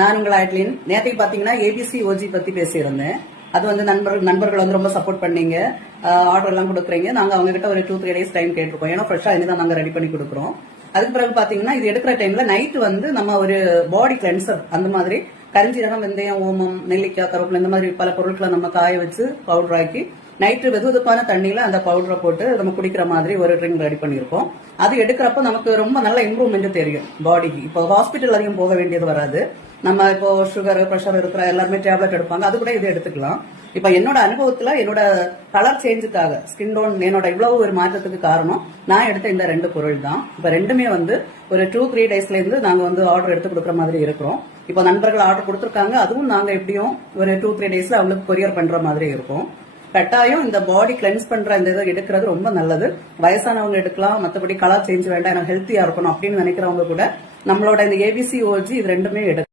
நான் உங்கள் ஆட்லின் நேற்றைக்கு பாத்தீங்கன்னா ஏபிசி ஓஜி பத்தி பேசியிருந்தேன். அது வந்து நண்பர்கள் வந்து ரொம்ப சப்போர்ட் பண்ணீங்க, ஆர்டர் எல்லாம் கொடுக்குறீங்க. நாங்க அவங்க கிட்ட ஒரு 2-3 days டைம் கேட்டிருக்கோம். ஏன்னா ஃப்ரெஷ்ஷா இனிதான் நாங்க ரெடி பண்ணி கொடுக்குறோம். அதுக்கு பிறகு பாத்தீங்கன்னா இது எடுக்கிற டைம்ல நைட் வந்து நம்ம ஒரு பாடி கிளென்சர் அந்த மாதிரி கரிஞ்சீரகம், வெந்தயம், ஓமம், நெல்லிக்காய், கருவேப்பிலை இந்த மாதிரி பல பொருட்களை நம்ம காய வச்சு பவுடர் ஆக்கி நைட்டு வெதுவெதுப்பான தண்ணியில அந்த பவுடரை போட்டு நம்ம குடிக்கிற மாதிரி ஒரு ட்ரிங்க் ரெடி பண்ணிருக்கோம். அது எடுக்கிறப்ப நமக்கு ரொம்ப நல்ல இம்ப்ரூவ்மெண்ட் தெரியும் பாடிக்கு. இப்போ ஹாஸ்பிட்டல் அதிகம் போக வேண்டியது வராது. நம்ம இப்போ சுகர், பிரஷர் இருக்கிற எல்லாருமே டேப்லெட் எடுப்பாங்க, அது கூட இது எடுத்துக்கலாம். இப்ப என்னோட அனுபவத்துல என்னோட கலர் சேஞ்சுக்காக, ஸ்கின் டோன் என்னோட இவ்வளவு ஒரு மாற்றத்துக்கு காரணம் நான் எடுத்த இந்த 2 பொருள் தான். இப்ப ரெண்டுமே வந்து ஒரு 2-3 daysல இருந்து நாங்க வந்து ஆர்டர் எடுத்து கொடுக்குற மாதிரி இருக்கிறோம். இப்ப நண்பர்கள் ஆர்டர் கொடுத்துருக்காங்க, அதுவும் நாங்க எப்படியும் ஒரு 2-3 daysல அவங்களுக்கு கொரியர் பண்ற மாதிரி இருக்கும். கட்டாயம் இந்த பாடி கிளென்ஸ் பண்ற இந்த இதை எடுக்கிறது ரொம்ப நல்லது. வயசானவங்க எடுக்கலாம், மற்றபடி கலர் சேஞ்ச் வேண்டாம், எனக்கு ஹெல்த்தியா இருக்கணும் அப்படின்னு நினைக்கிறவங்க கூட நம்மளோட இந்த ஏபிசி ஓஜி இது ரெண்டுமே எடுக்கலாம்.